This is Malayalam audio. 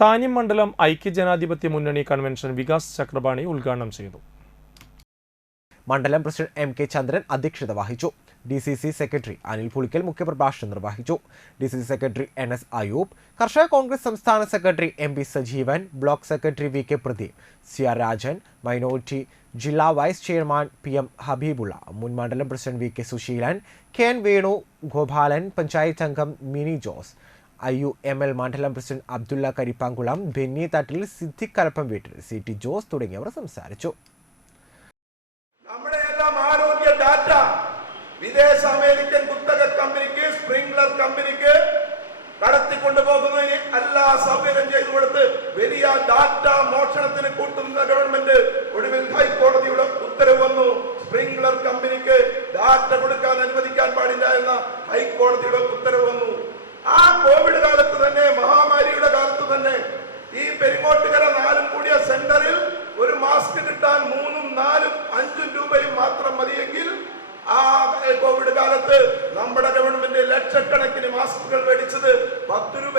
താന്യം മണ്ഡലം ഐക്യജനാധിപത്യ മുന്നണി കൺവെൻഷൻ വികാസ് ചക്രപാണി ഉദ്ഘാടനം ചെയ്തു. മണ്ഡലം പ്രസിഡന്റ് M.K. ചന്ദ്രൻ അധ്യക്ഷത വഹിച്ചു. DCC സെക്രട്ടറി അനിൽ പുളിക്കൽ മുഖ്യപ്രഭാഷണം നിർവഹിച്ചു. DCC സെക്രട്ടറി NS അയൂബ്, കർഷക കോൺഗ്രസ് സംസ്ഥാന secretary MP Sajeevan, block secretary VK Pradeep, CR Rajan, minority ജില്ലാ വൈസ് ചെയർമാൻ PM ഹബീബുള്ള, മുൻ മണ്ഡലം president VK Suseelan, KN Venu Gopalan, panchayat അംഗം മിനി ജോസ്, IUML മണ്ഡലം പ്രസിഡന്റ് അബ്ദുള്ള കരിപ്പാങ്കുളം, ബെന്നി തട്ടിൽ, സിദ്ദിഖ് കലപ്പം വീട്ടിൽ, CT ജോസ് തുടങ്ങിയവർ സംസാരിച്ചു. ആരോഗ്യ ഡാറ്റ വിദേശ അമേരിക്കൻ കുത്തക കമ്പനിക്ക് സ്പ്രിംഗ്ലർ കമ്പനിക്ക് കടത്തിക്കൊണ്ടുപോകുന്നതിന് എല്ലാ സൗകര്യം ചെയ്തു കൊടുത്ത് വലിയ ഡാറ്റ മോഷണത്തിന് കൂട്ടുന്ന ഗവൺമെന്റ് ഒടുവിൽ ഹൈക്കോടതിയുടെ ഉത്തരവ് വന്നു. സ്പ്രിംഗ്ലർ കമ്പനിക്ക് ഡാറ്റ കൊടുക്കാൻ അനുവദിക്കാൻ പാടില്ല എന്ന ഹൈക്കോടതിയുടെ ഉത്തരവ് വന്നു. ആ കോവിഡ് കാലത്ത് തന്നെ, മഹാമാരിയുടെ കാലത്ത് തന്നെ ഈ പെരിങ്ങോട്ടുകര 4 കൂടിയ സെന്ററിൽ ഒരു മാസ്ക് കിട്ടാൻ 3, 4, 5 രൂപയും മാത്രം മതിയെങ്കിൽ ആ കോവിഡ് കാലത്ത് നമ്മുടെ ഗവൺമെന്റ് ലക്ഷക്കണക്കിന് മാസ്കുകൾ മേടിച്ചത് 10 രൂപ